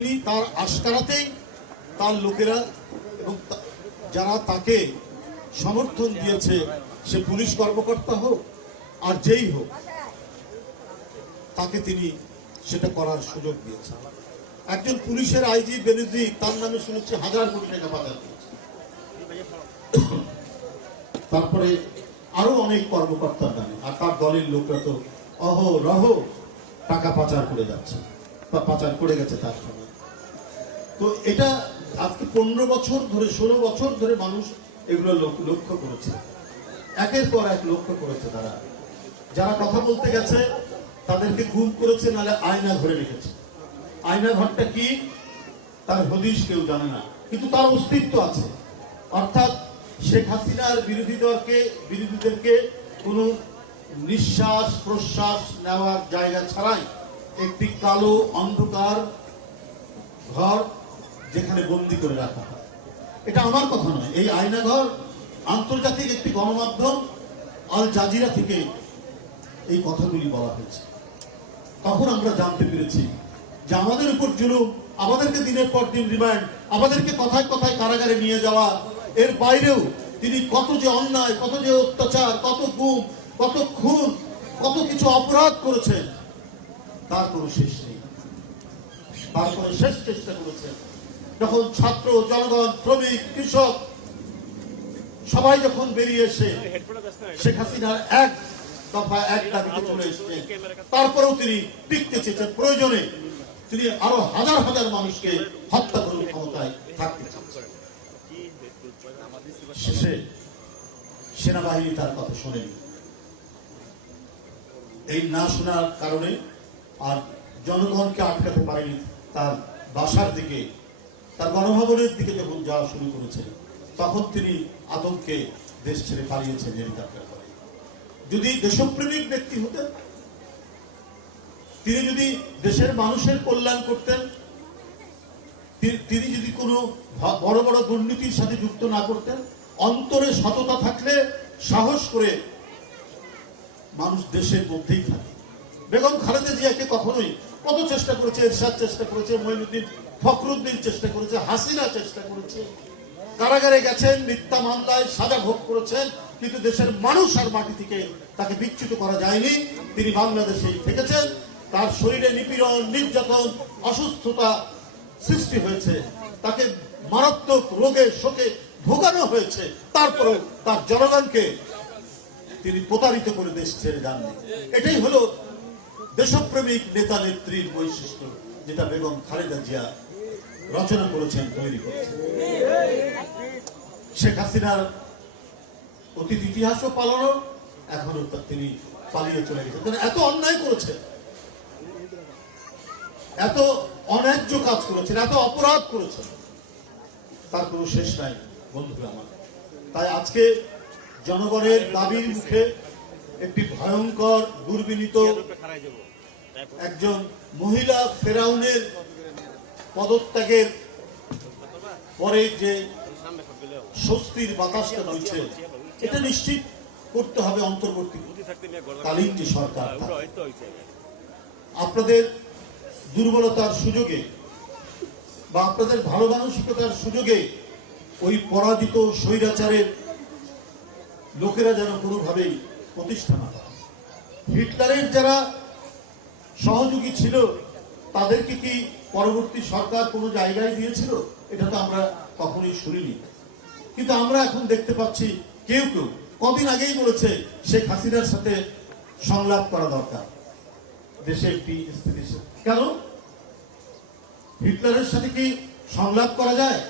তিনি তার আশকারাতেই তার লোকেরা এবং যারা তাকে সমর্থন দিয়েছে, সে পুলিশ কর্মকর্তা হোক আর যেই হোক, তাকে তিনি সেটা করার সুযোগ দিয়েছেন। একজন পুলিশের আইজি বেনজি, তার নামে শুনেছি হাজার কোটি টাকা করেছে। তারপরে আরও অনেক কর্মকর্তার নামে আর তার দলের লোকরা তো অহ রহ টাকা পাচার করে যাচ্ছে। পাচার করে গেছে তার সময় তো এটা আজকে পনেরো বছর ধরে, ষোলো বছর ধরে মানুষ এগুলো লক্ষ্য করেছে। একের পর এক লক্ষ্য করেছে তারা। যারা কথা বলতে গেছে, তাদেরকে গুম করেছে, নালে আয়না ধরে রেখেছে। আয়না ঘরটা কি? তার হদিশ কেউ জানে না। কিন্তু তার অস্তিত্ব আছে। অর্থাৎ শেখ হাসিনার বিরোধী দলকে, বিরোধীদেরকে কোনো নিঃশ্বাস প্রশ্বাস নেওয়ার জায়গা ছাড়াই একটি কালো অন্ধকার ঘর যেখানে বন্দি করে রাখা এটা আমার কথা নয়, এই আয়নাঘর আন্তর্জাতিক একটি গণমাধ্যম আল জাজিরা থেকে এই কথাগুলি বলা হয়েছে। তখন আমরা জানতে পেরেছি যে আমাদের উপর জুলুম, আমাদেরকে দিনের পর দিন রিমান্ড আমাদেরকে কথায় কথায় কারাগারে নিয়ে যাওয়া, এর বাইরেও তিনি কত যে অন্যায়, কত যে অত্যাচার, কত গুম, কত খুন, কত কিছু অপরাধ করেছেন তার কোনো শেষ নেই। তারপরে শেষ চেষ্টা করেছেন যখন ছাত্র, জনগণ, শ্রমিক, কৃষক সবাই যখন বেরিয়ে এসে শেখ হাসিনার এক দফা এক দাবিতে চলে এসেছেন, তারপরেও তিনি টিকতে চেয়েছেন প্রয়োজনে। তিনি আরও হাজার হাজার মানুষকে হত্যা করে ক্ষমতায় থাকতে শেষে সেনাবাহিনী তার কথা শোনেনি। এই না শোনার কারণে আর জনগণকে আটকাতে পারেনি তার বাসার দিকে, তার গণভবনের দিকে যখন যাওয়া শুরু করেছে, তখন তিনি আতঙ্কে দেশ ছেড়ে পালিয়েছেন হেলিকপ্টার করে যদি দেশপ্রেমিক ব্যক্তি হতেন, তিনি যদি দেশের মানুষের কল্যাণ করতেন তিনি যদি কোনো বড় বড় দুর্নীতির সাথে যুক্ত না করতেন, অন্তরে সততা থাকলে সাহস করে মানুষ দেশের মধ্যেই থাকে বেগম খালেদা জিয়াকে কখনোই কত চেষ্টা করেছে, এরশাদ চেষ্টা করেছে মঈনুদ্দিন ফখরুদ্দিন চেষ্টা করেছে, হাসিনা চেষ্টা করেছে। কারাগারে গেছেন, মিথ্যা মামলায় সাজা ভোগ করেছেন, কিন্তু দেশের মানুষ আর মাটি থেকে তাকে বিচ্যুত করা যায়নি। তিনি বাংলাদেশেই থেকেছেন। তার শরীরে নিপীড়ন, নির্যাতন, অসুস্থতা সৃষ্টি হয়েছে। তাকে মারাত্মক রোগে, শোকে ভোগানো হয়েছে। তারপরে তার জনগণকে তিনি প্রতারিত করে দেশ ছেড়ে যাননি। এটাই হলো দেশপ্রেমিক নেতা নেত্রীর বৈশিষ্ট্য, যেটা বেগম খালেদা জিয়া রচনা করেছেন, তৈরি করেছেন। শেখ হাসিনার অতীত ইতিহাসও পালানো এখনও তিনি পালিয়ে চলে গেছেন। তিনি এত অন্যায় করেছেন, এত অন্যায্য কাজ করেছেন, এত অপরাধ করেছেন, তার কোনো শেষ নাই, বন্ধুরা আমার। তাই আজকে জনগণের দাবির মুখে একটি ভয়ঙ্কর, দুর্বিনীত একজন মহিলা ফেরাউনের পদত্যাগের পরে যে স্বস্তির বাতাসটা বইছে, এটা নিশ্চিত করতে হবে অন্তর্বর্তী কালীন যে সরকার আপনাদের দুর্বলতার সুযোগে বা আপনাদের ভালো মানসিকতার সুযোগে ওই পরাজিত স্বৈরাচারের লোকেরা যেন কোনোভাবেই প্রতিষ্ঠা না। হিটলারের যারা সহযোগী ছিল, তাদেরকে কি পরবর্তী সরকার কোনো জায়গায় দিয়েছিল? এটা তো আমরা কখনোই শুনিনি। কিন্তু আমরা এখন দেখতে পাচ্ছি কেউ কেউ, কদিন আগেই বলেছে শেখ হাসিনার সাথে সংলাপ করা দরকার। দেশে একটি স্থিতিশীল কেন? হিটলারের সাথে কি সংলাপ করা যায়?